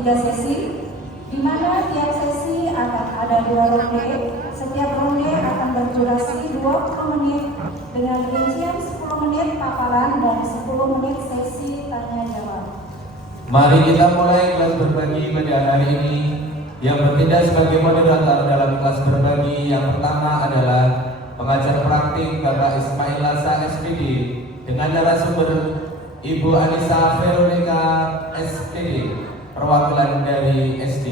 3 sesi, di mana tiap sesi akan ada 2 ronde. Setiap ronde akan berdurasi 20 menit dengan rincian 10 menit paparan dan 10 menit sesi tanya jawab. Mari kita mulai kelas berbagi pada hari ini. Yang bertindak sebagai moderator dalam kelas berbagi yang pertama adalah pengajar praktik Bapak Ismail Lasa SPD dengan narasumber Ibu Anissa Veronica SPD, perwakilan dari SD.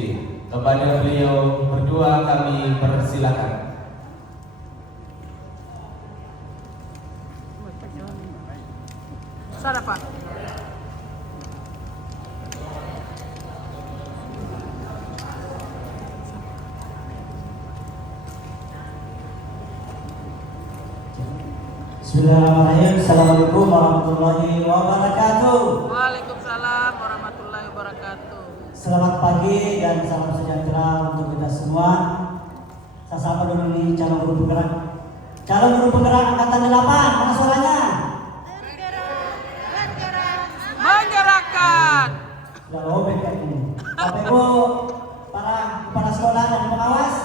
Kepada beliau berdua kami persilakan. Sana Pak. Bismillahirrahmanirrahim. Assalamualaikum warahmatullahi wabarakatuh. Waalaikumsalam warahmatullahi wabarakatuh. Selamat pagi dan salam sejahtera untuk kita semua. Saya sapa dulu nih calon guru penggerak. Calon guru penggerak angkatan 8, mana suaranya? Menggerakkan. Sudah lobek kan ini. Bapak Ibu, para kepala sekolah dan pengawas,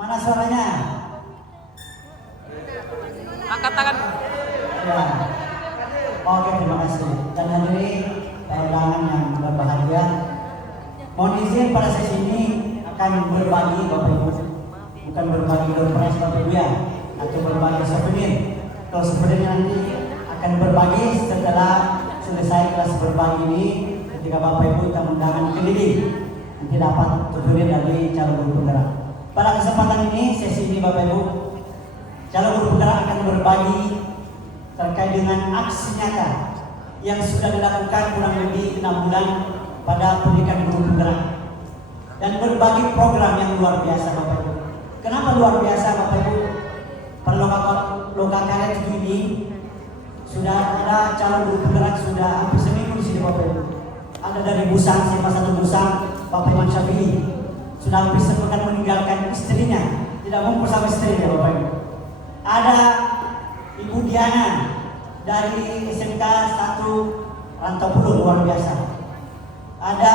mana suaranya? Angkat tangan. Ya. Oke, terima kasih. Dan hadirin undangan yang berbahagia, mohon izin pada sesi ini akan berbagi Bapak Ibu, bukan berbagi door prize Bapak Ibu ya, atau berbagi souvenir. Kalau souvenir nanti akan berbagi setelah selesai kelas berbagi ini, ketika Bapak Ibu kita undangan ke diri, nanti dapat souvenir dari calon guru penggerak. Pada kesempatan ini, sesi ini Bapak Ibu, calon guru penggerak akan berbagi terkait dengan aksi nyata yang sudah dilakukan kurang lebih 6 bulan pada pendidikan guru penggerak dan berbagi program yang luar biasa Bapak Ibu. Kenapa luar biasa Bapak Ibu? Perlokakannya ini sudah ada calon guru penggerak sudah hampir seminggu di sini Bapak Ibu. Ada dari Busang, SMA 1 Busang, Bapak Iman Syafi'i sudah hampir sepekan meninggalkan istrinya, tidak mau bersama istrinya Bapak Ibu. Ada Ibu Diana dari SMK 1 Rantau Pulau, luar biasa. Ada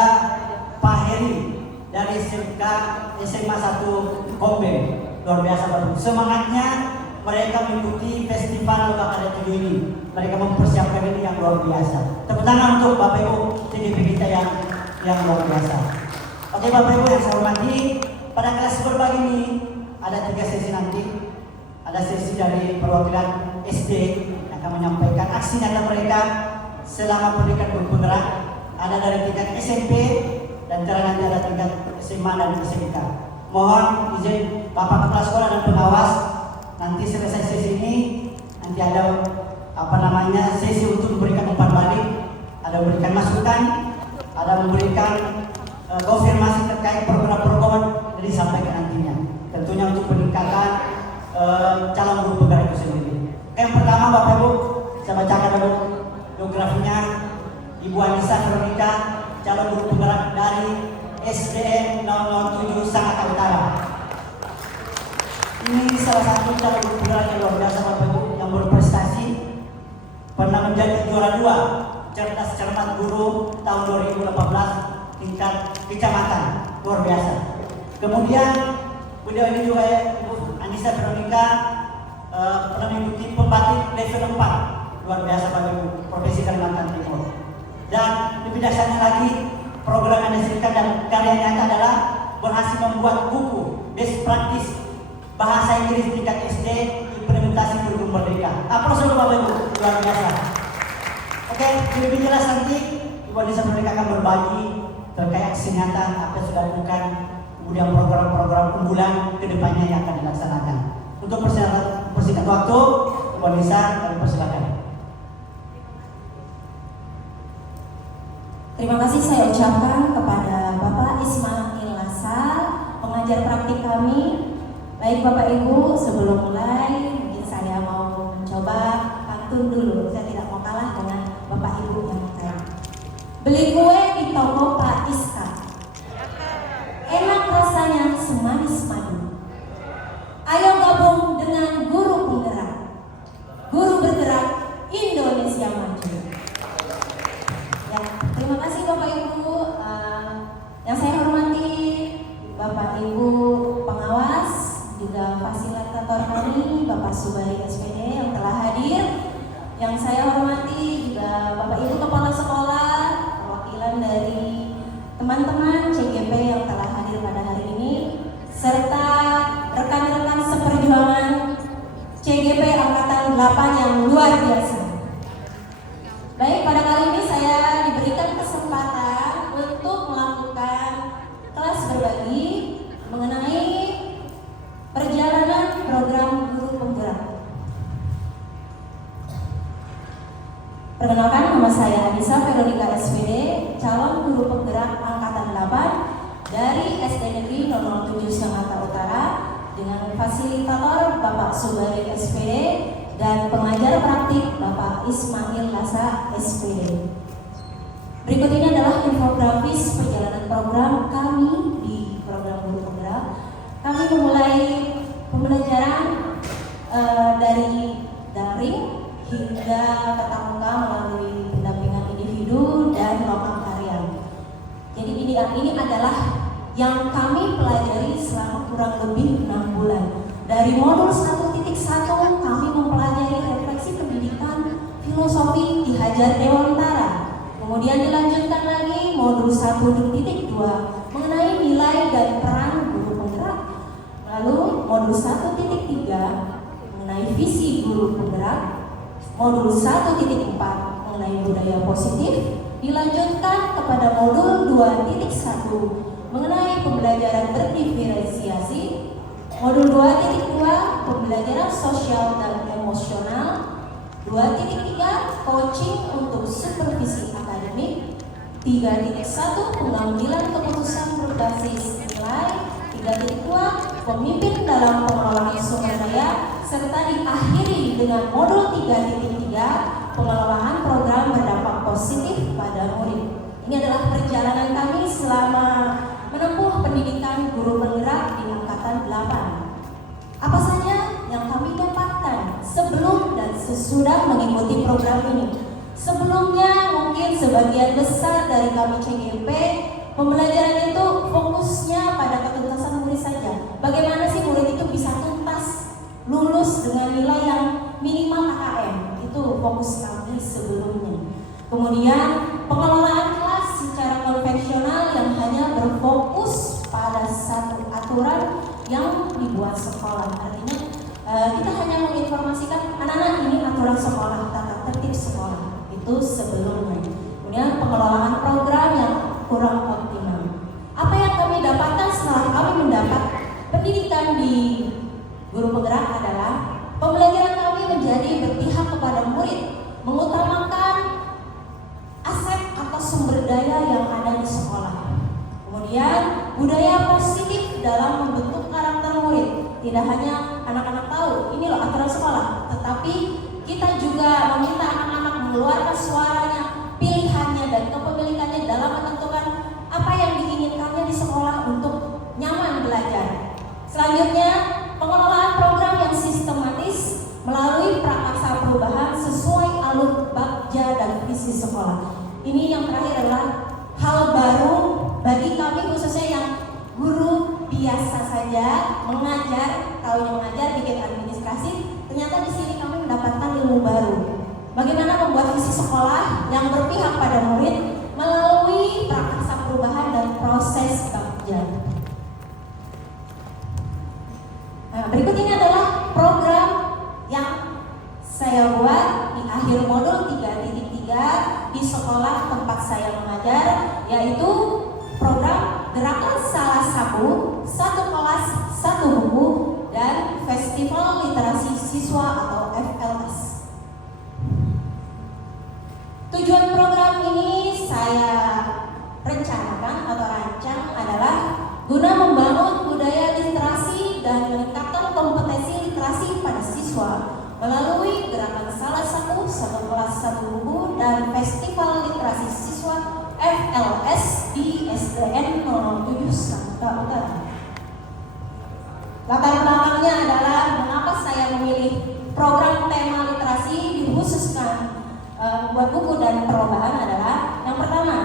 Pak Heri dari SMK SMA 1 Kombeng, luar biasa Bapak. Semangatnya mereka mengikuti festival Lokakada 7 ini. Mereka mempersiapkan ini yang luar biasa. Tepuk tangan untuk Bapak Ibu TDP kita yang luar biasa. Oke Bapak Ibu yang saya hormati, pada kelas berbagi ini ada 3 sesi nanti. Ada sesi dari perwakilan SD yang akan menyampaikan aksi nyata mereka selama pendidikan guru penggerak. Ada dari tingkat SMP dan nanti ada tingkat SMA dan SMK. Mohon izin Bapak Kepala Sekolah dan pengawas, nanti selesai sesi ini nanti ada sesi untuk memberikan umpan balik, ada memberikan masukan, ada memberikan konfirmasi terkait program-program yang disampaikan nantinya. Tentunya untuk peningkatan calon guru penggerak itu sendiri. Yang pertama Bapak Ibu, saya bacakan dulu biografinya. Ibu Anissa Veronica, calon guru penggerak dari SDN 007 Sangatta Utara. Ini salah satu calon guru penggerak yang luar biasa Bapak Ibu, yang berprestasi, pernah menjadi juara 2 cerdas cermat guru tahun 2018 tingkat kecamatan, luar biasa. Kemudian beliau ini juga Ibu Anissa Veronica pernah mengikuti pembatik level 4, luar biasa Bapak Ibu, Provinsi Kalimantan Timur. Dan lebih dahsyatnya lagi, program yang dihasilkan dan karya nyata adalah berhasil membuat buku best practice bahasa Inggris tingkat SD implementasi kurikulum merdeka. Aplaus dulu Bapak Ibu, luar biasa. Oke, lebih jelas nanti Ibu Anissa Veronica akan berbagi terkait aksi nyata apa yang sudah dilakukan, kemudian program-program unggulan ke depannya yang akan dilaksanakan. Untuk persingkat waktu, Ibu Anissa, kami persilakan. Terima kasih saya ucapkan kepada Bapak Ismail Lasa, pengajar praktik kami. Baik Bapak Ibu, sebelum mulai mungkin saya mau mencoba pantun dulu. Saya tidak mau kalah dengan Bapak Ibu yang kaya. Beli kue di toko Pak Iska, enak rasanya semanis madu. Ayo gabung dengan guru penggerak. Guru bergerak, Indonesia maju. Ya, terima kasih Bapak Ibu. teman-teman CGP yang telah hadir pada hari ini, serta rekan-rekan seperjuangan CGP Angkatan 8 yang luar biasa. Baik, pada kali ini saya diberikan kesempatan untuk melakukan kelas berbagi mengenai perjalanan program guru penggerak. Perkenalkan, nama saya Anissa Veronica SPD, calon guru penggerak Angkatan 8 dari SD Negeri 007 Sangatta Utara, dengan fasilitator Bapak Subari SPD dan pengajar praktik Bapak Ismail Lasa SPD. Berikut ini adalah infografis perjalanan program kami di program guru penggerak. Kami memulai pembelajaran dari daring hingga tatap muka melalui pendampingan individu dan lokal karya. Jadi ini adalah yang kami pelajari selama kurang lebih 6 bulan. Dari modul 1.1 kami mempelajari refleksi pendidikan filosofi di Hajar Dewantara. Kemudian dilanjutkan lagi modul 1.2 mengenai nilai dan peran guru penggerak. Lalu modul 1.3 mengenai visi guru penggerak. Modul 1.4 mengenai budaya positif. Dilanjutkan kepada modul 2.1 mengenai pembelajaran berdiferensiasi. Modul 2.2 pembelajaran sosial dan emosional. 2.3 coaching untuk supervisi akademik. 3.1 pengambilan keputusan berbasis nilai. 3.2 pemimpin dalam pengelolaan sumber daya, serta diakhiri dengan modul 3.3 pengelolaan program berdampak positif pada murid. Ini adalah perjalanan kami selama menempuh pendidikan guru penggerak di Angkatan 8. Apa saja yang kami dapatkan sebelum dan sesudah mengikuti program ini? Sebelumnya mungkin sebagian besar dari kami CGP pembelajaran itu fokusnya pada ketuntasan murid saja. Bagaimana sih murid itu bisa tuntas lulus dengan nilai yang minimal KKM? Itu fokus kami sebelumnya. Kemudian pengelolaan kelas secara konvensional yang hanya berfokus pada satu aturan yang dibuat sekolah. Artinya kita hanya menginformasikan anak-anak ini aturan sekolah, tata tertib sekolah. Itu sebelumnya. Kemudian pengelolaan program yang kurang optimal. Apa yang kami dapatkan setelah kami mendapat pendidikan di guru penggerak adalah pembelajaran kami menjadi berpihak kepada murid, mengutamakan aset atau sumber daya yang ada di sekolah. Kemudian budaya positif dalam membentuk karakter murid. Tidak hanya anak-anak tahu ini loh aturan sekolah, tetapi kita juga meminta anak-anak mengeluarkan suaranya, pilihannya dan kepemilikannya dalam menentukan apa yang diinginkannya di sekolah untuk nyaman belajar. Selanjutnya, pengelolaan program yang sistematis melalui prakarsa perubahan sesuai alur bagja dan visi sekolah. Ini yang terakhir adalah hal baru bagi kami, khususnya yang guru biasa saja mengajar, tahunya mengajar, bikin administrasi. Ternyata di sini kami mendapatkan ilmu baru. Bagaimana membuat visi sekolah yang berpihak pada murid melalui prakarsa perubahan dan proses bagja. Nah, berikut ini adalah program yang saya buat di akhir modul 3.3 di sekolah tempat saya mengajar, yaitu program Gerakan Salah Sabu, Satu Kelas Satu Buku, dan Festival Literasi Siswa atau FLS. Tujuan program ini saya rencanakan atau rancang adalah guna membangun budaya literasi dan meningkatkan kompetensi literasi pada siswa melalui Gerakan Salah Satu, Satu Kelas Satu Buku, dan Festival Literasi Siswa FLS di SDN 007 Sangatta Utara. Latar belakangnya adalah mengapa saya memilih program tema literasi dikhususkan buat buku dan perlombaan adalah yang pertama,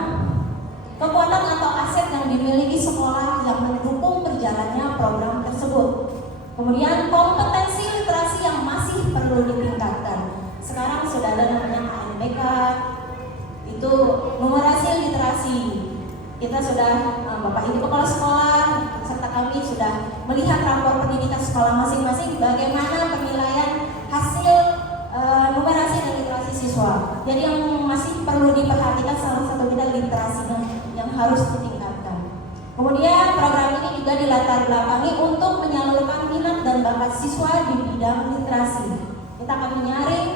kekuatan atau aset yang dimiliki sekolah yang mendukung berjalannya program tersebut. Kemudian kompetensi literasi yang masih perlu ditingkatkan. Sekarang sudah ada namanya KNBK, itu numerasi literasi. Kita sudah sudah Bapak Ibu Kepala Sekolah serta kami sudah melihat rapor pendidikan sekolah masing-masing bagaimana penilaian hasil numerasi dan literasi siswa. Jadi yang masih perlu diperhatikan salah satu bidang literasinya yang harus ditingkatkan. Kemudian program ini juga dilatar belakangi untuk menyalurkan minat dan bakat siswa di bidang literasi. Kita akan menyaring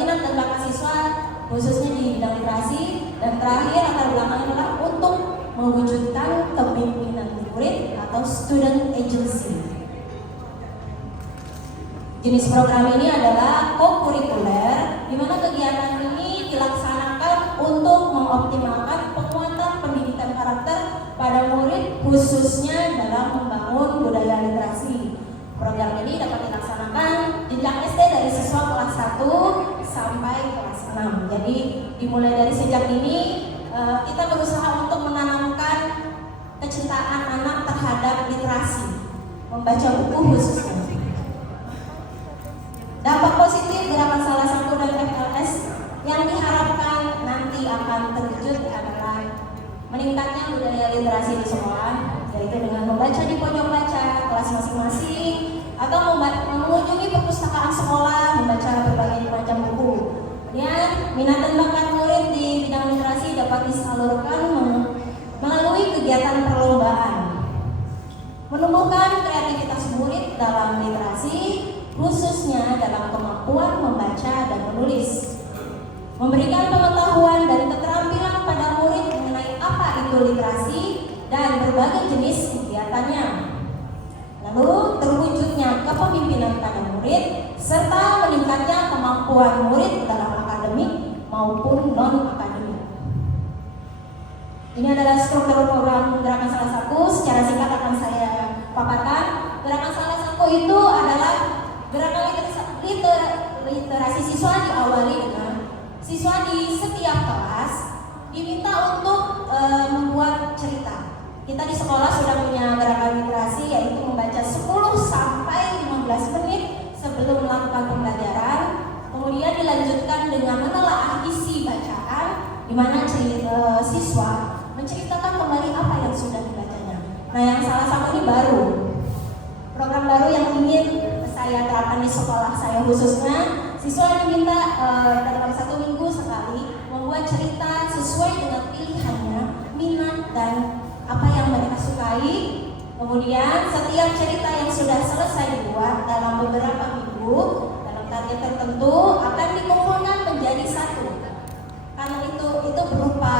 minat dan bakat siswa khususnya di bidang literasi, dan terakhir latar belakangnya adalah untuk mewujudkan kepemimpinan murid atau student agency. Jenis program ini adalah co-kurikuler, di mana kegiatan ini dilaksanakan untuk mengoptimalkan penguatan pendidikan karakter pada murid khususnya dalam membangun budaya literasi. Program ini dapat dilaksanakan jenjang SD dari siswa kelas 1 sampai kelas 6. Jadi dimulai dari sejak ini kita berusaha untuk menanamkan kecintaan anak terhadap literasi, membaca buku khususnya. Dampak positif gerakan salah satu dan FLS yang diharapkan nanti akan terwujud adalah meningkatnya budaya literasi di sekolah, yaitu dengan membaca di pojok baca kelas masing-masing atau mengunjungi perpustakaan sekolah, membaca berbagai macam buku. Kemudian minat dan bakat murid di bidang literasi dapat disalurkan melalui kegiatan perlombaan, menumbuhkan kreativitas murid dalam literasi, khususnya dalam kemampuan membaca dan menulis, memberikan pengetahuan dan keterampilan pada murid mengenai apa itu literasi dan berbagai jenis kegiatannya. Lalu terwujudnya kepemimpinan pada murid serta meningkatnya kemampuan murid dalam akademik maupun non-akademik. Ini adalah struktur program gerakan salah satu. Secara singkat akan saya paparkan. Gerakan salah satu itu adalah gerakan literasi siswa diawali dengan siswa di setiap kelas diminta untuk membuat cerita. Kita di sekolah sudah punya gerakan literasi, yaitu membaca 10 sampai 15 menit sebelum melakukan pembelajaran. Kemudian dilanjutkan dengan menelaah isi bacaan, di mana siswa menceritakan kembali apa yang sudah dibacanya. Nah, yang salah satu ini baru, program baru yang ingin saya terapkan di sekolah saya khususnya, siswa diminta dalam 1 minggu sekali membuat cerita sesuai dengan pilihannya, minat dan apa yang mereka sukai. Kemudian setiap cerita yang sudah selesai dibuat dalam beberapa minggu dalam target tertentu akan dikumpulkan menjadi satu. Karena itu berupa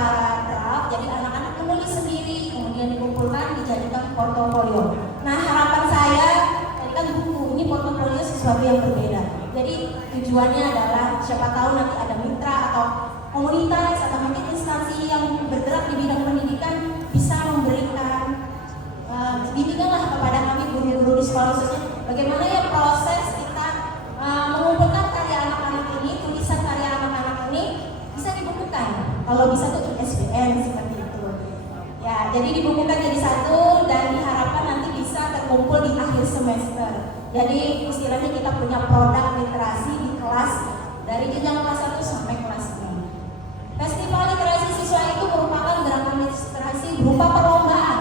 draft, jadi anak-anak menulis sendiri, kemudian dikumpulkan dijadikan portofolio. Nah, harapan saya, tadi kan buku ini portofolio sesuatu yang berbeda. Jadi tujuannya adalah siapa tahu nanti ada mitra atau komunitas atau mungkin instansi yang bergerak di bidang pendidikan bisa memberikan bimbingan lah kepada kami guru-guru di sekolah khususnya bagaimana ya proses kita mengumpulkan karya anak-anak ini, tulisan karya anak-anak ini bisa dibukukan. Kalau bisa tuh ISBN seperti itu. Ya, jadi dibukukan jadi satu dan diharapkan nanti bisa terkumpul di akhir semester. Jadi istilahnya kita punya produk literasi di kelas dari jenjang kelas 1 sampai kelas 6. Festival literasi siswa itu merupakan gerakan literasi berupa perlombaan.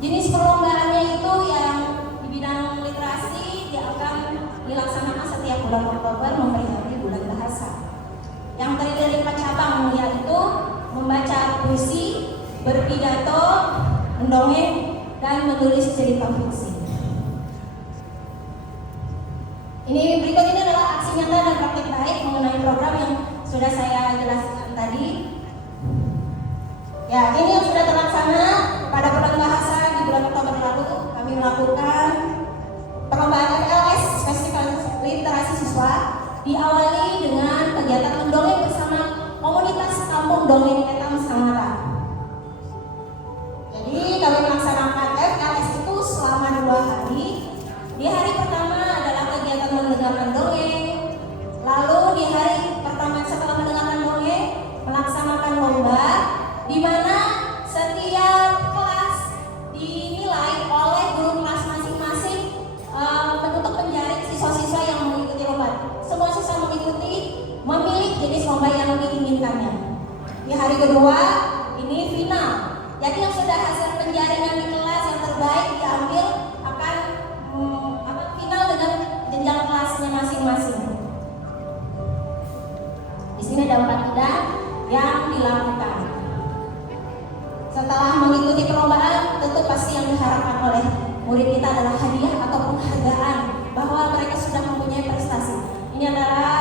Jenis perlombaannya itu yang di bidang literasi akan dilaksanakan setiap bulan Oktober memperingati bulan bahasa. Yang terdiri dari 4 cabang, yaitu membaca puisi, berpidato, mendongeng, dan menulis cerita fiksi. Ini berikut ini adalah aksi nyata dan praktik baik mengenai program yang sudah saya jelaskan tadi. Ya, ini yang sudah terlaksana pada bulan bahasa di bulan Oktober lalu. Kami melakukan perlombaan FLS Festival Literasi Siswa, diawali dengan kegiatan mendongeng bersama komunitas Kampung Dongeng Etam Sangara. Jadi kami melaksanakan FLS itu selama 2 hari. Di hari pertama adalah kegiatan mendengarkan dongeng. Lalu di hari pertama setelah mendengarkan dongeng melaksanakan lomba, di mana setiap kelas dinilai oleh guru kelas masing-masing untuk menjaring siswa-siswa yang mengikuti lomba. Semua siswa mengikuti, memilih jenis lomba yang diinginkannya. Di hari kedua ini Setelah mengikuti perlombaan, tentu pasti yang diharapkan oleh murid kita adalah hadiah atau penghargaan bahwa mereka sudah mempunyai prestasi. Ini adalah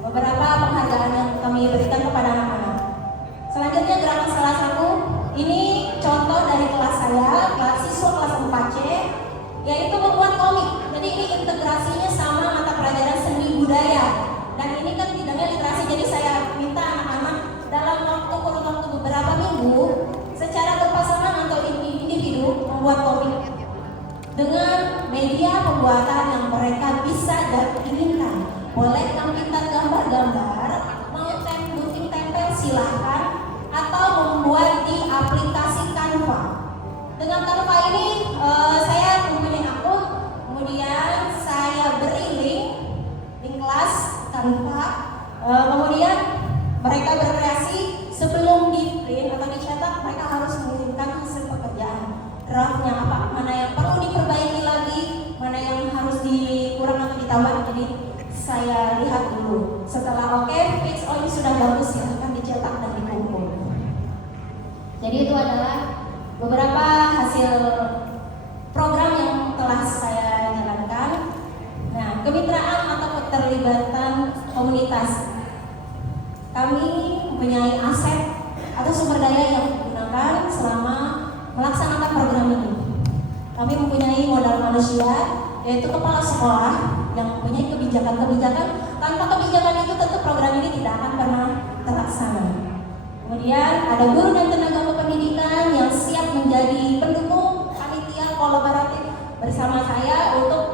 beberapa penghargaan yang kami berikan kepada anak-anak. Selanjutnya gerakan salah satu, ini contoh dari kelas saya, kelas siswa kelas 4C, yaitu membuat komik. Jadi ini integrasinya sama mata pelajaran seni budaya. Dan ini kan bidangnya literasi, jadi saya minta anak-anak dalam kurun waktu beberapa minggu secara berpasangan atau individu membuat komik dengan media pembuatan yang mereka bisa dan inginkan. Boleh kampitan gambar-gambar, mau gunting tempel silahkan, atau membuat di aplikasi Canva. Dengan Canva ini saya mempunyai akun, kemudian saya beri link kelas Canva, kemudian mereka berkreasi. Sebelum di print atau dicetak, mereka harus mengirimkan hasil pekerjaan, draftnya apa, mana yang perlu diperbaiki lagi, mana yang harus dikurang atau ditambah. Jadi saya lihat dulu, setelah oke, fix, oh ini sudah bagus, silahkan dicetak dan dikumpul. Jadi itu adalah beberapa hasil program yang telah saya jalankan. Nah, kemitraan atau keterlibatan komunitas. Kami mempunyai aset atau sumber daya yang digunakan selama melaksanakan program ini. Kami mempunyai modal manusia, yaitu kepala sekolah yang mempunyai kebijakan-kebijakan. Tanpa kebijakan itu tentu program ini tidak akan pernah terlaksana. Kemudian ada guru dan tenaga kependidikan yang siap menjadi pendukung panitia kolaboratif bersama saya untuk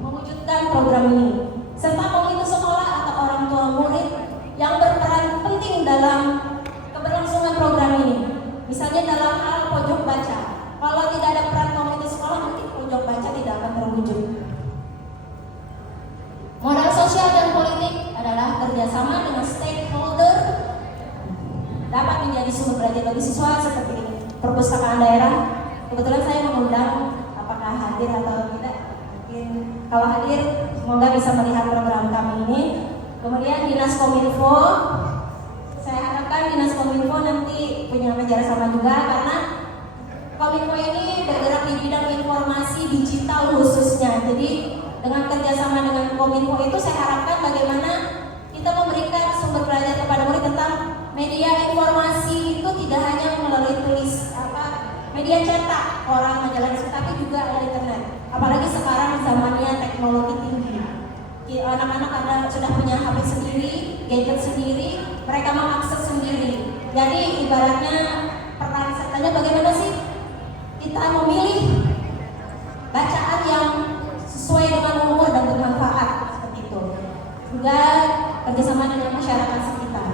mewujudkan program ini. Serta komunitas sekolah atau orang tua murid yang berperan penting dalam keberlangsungan program ini. Misalnya dalam hal pojok baca. Kalau tidak ada peran komunitas sekolah, mungkin pojok baca tidak akan terwujud. Modal sosial dan politik adalah kerjasama dengan stakeholder dapat menjadi sumber belajar bagi siswa seperti perpustakaan daerah. Kebetulan saya mengundang, apakah hadir atau tidak? Mungkin kalau hadir, semoga bisa melihat program kami ini. Kemudian Dinas Kominfo, saya harapkan Dinas Kominfo nanti punya kerjasama juga, karena Kominfo ini bergerak di bidang informasi digital khususnya. Jadi dengan kerjasama dengan Kominfo itu saya harapkan bagaimana kita memberikan sumber belajar kepada murid tentang media informasi itu tidak hanya melalui media cetak, koran, majalah, tapi juga ada internet. Apalagi sekarang zamannya teknologi tinggi. Anak-anak karena sudah punya HP sendiri, gadget sendiri, mereka mengakses sendiri. Jadi ibaratnya pertanyaan saya tanya, bagaimana sih kita memilih bacaan yang sesuai dengan umur dan bermanfaat seperti itu. Juga kerjasama dengan masyarakat sekitar.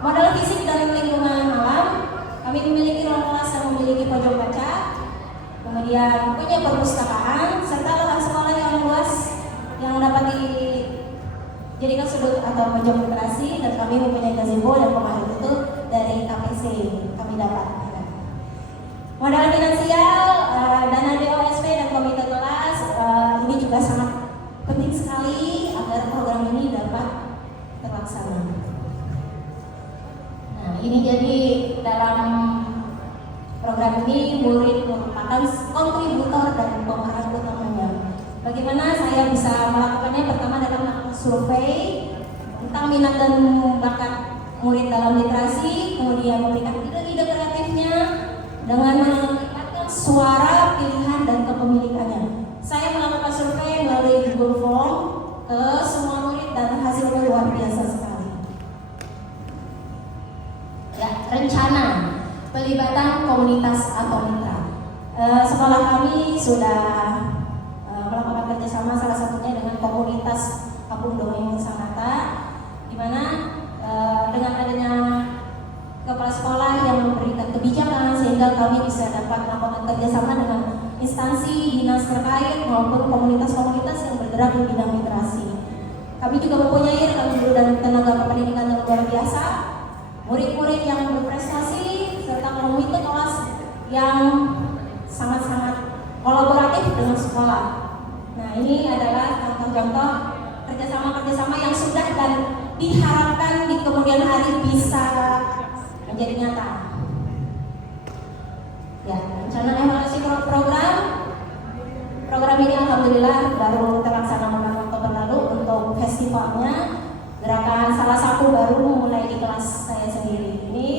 Modal fisik dan lingkungan alam, kami memiliki ruang kelas yang memiliki pojok baca, kemudian punya perpustakaan serta lahan sekolah yang luas yang dapat dijadikan sudut atau pojok literasi, dan kami mempunyai gazebo dan kemarin itu dari KPC kami dapat. Modal finansial, dana DOSP dan komite kelas, ini juga sangat penting sekali agar program ini dapat terlaksana. Nah, ini jadi dalam program ini murid merupakan kontributor dan pemeran utamanya. Bagaimana saya bisa melakukannya? Pertama dalam survei tentang minat dan bakat murid dalam literasi, kemudian memberikan ide-ide kreatifnya dengan melibatkan suara, pilihan, dan kepemilikannya. Saya melakukan survei melalui Google Form ke semua murid dan hasilnya luar biasa sekali. Ya, rencana pelibatan komunitas atau mitra. Sekolah kami sudah melakukan kerjasama salah satunya dengan komunitas Kampung Dongeng Sanata, di mana dengan adanya kepala sekolah yang memberikan kebijakan sehingga kami bisa dapat melakukan kerjasama dengan instansi dinas terkait maupun komunitas-komunitas yang bergerak di bidang literasi. Kami juga mempunyai rekan guru dan tenaga kependidikan yang luar biasa, murid-murid yang berprestasi serta komite kelas yang sangat-sangat kolaboratif dengan sekolah. Nah, ini adalah contoh-contoh kerjasama-kerjasama yang sudah dan diharapkan di kemudian hari bisa menjadi nyata. Ya, rencana evaluasi program ini alhamdulillah baru terlaksana bulan Oktober lalu untuk festivalnya. Gerakan salah satu baru mulai di kelas saya sendiri. Ini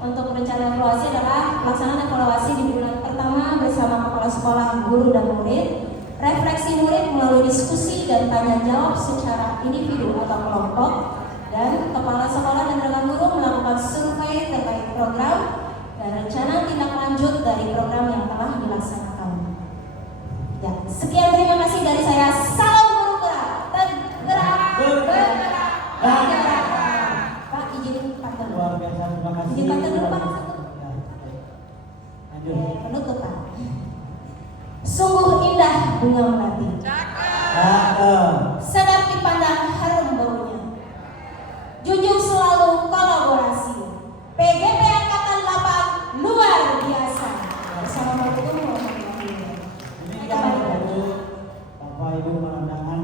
untuk rencana evaluasi adalah pelaksanaan evaluasi di bulan pertama bersama kepala sekolah, guru dan murid. Refleksi murid melalui diskusi dan tanya jawab secara individu atau kelompok, dan kepala sekolah dan rekan guru melakukan survei terkait program dan rencana tindak lanjut dari program yang telah dilaksanakan. Ya, sekian, terima kasih dari saya. Salam guru gerak, bergerak. Pak, izin partner. Luar biasa, terima kasih. Izin partner dulu, Pak. Lanjut. Penutup, Pak. Sungguh indah bunga melati, sedap dipandang, harum baunya. Junjung selalu kolaborasi. PGP Angkatan 8 luar biasa. Assalamualaikum warahmatullahi wabarakatuh. Demikian Bapak Ibu pemandangan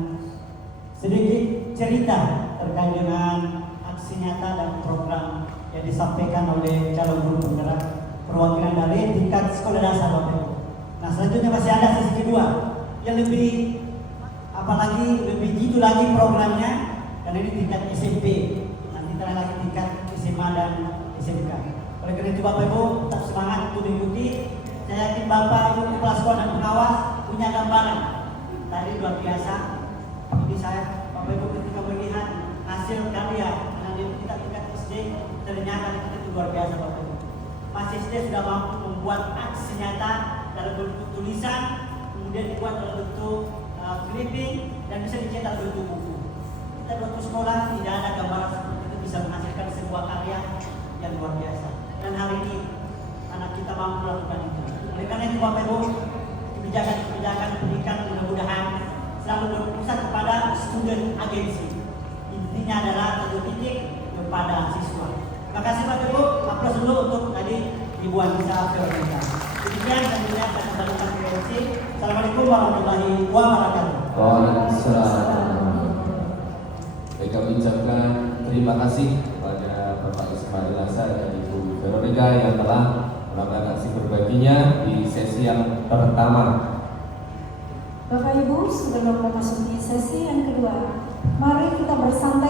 sedikit cerita terkait dengan aksi nyata dan program yang disampaikan oleh calon guru penggerak perwakilan dari tingkat sekolah dasar Bapak Ibu. Nah, selanjutnya masih ada sesi kedua yang lebih lebih gitu lagi programnya, karena ini tingkat SMP, nanti terang lagi tingkat SMA dan SMK. Oleh karena itu Bapak Ibu tetap semangat untuk mengikuti. Saya yakin Bapak Ibu kepala sekolah dan pengawas punya gambaran. Tadi luar biasa. Jadi saya Bapak Ibu ketika melihat hasil karya di tingkat SD, ternyata itu luar biasa Bapak Ibu. Mas SD sudah mampu membuat aksi nyata dalam bentuk tulisan, kemudian dibuat dalam bentuk clipping, dan bisa dicetak bentuk buku. Kita waktu sekolah tidak ada gambaran seperti itu bisa menghasilkan sebuah karya yang luar biasa. Dan hari ini anak kita mampu melakukan itu. Oleh karena itu Bapak Ibu, kebijakan pendidikan mudah-mudahan selalu berpusat kepada student agency. Intinya adalah satu titik kepada siswa. Terima kasih Bapak Ibu. Aplaus dulu untuk tadi Ibu Anissa Fiorita. Demikian tentunya akan melakukan konferensi. Assalamualaikum warahmatullahi wabarakatuh. Waalaikumsalam. Baik, kami ucapkan terima kasih kepada Bapak Ismail Lasar dan Ibu Veronica yang telah melakukan aksi berbaginya di sesi yang pertama. Bapak Ibu, sebelum memasuki sesi yang kedua, mari kita bersantai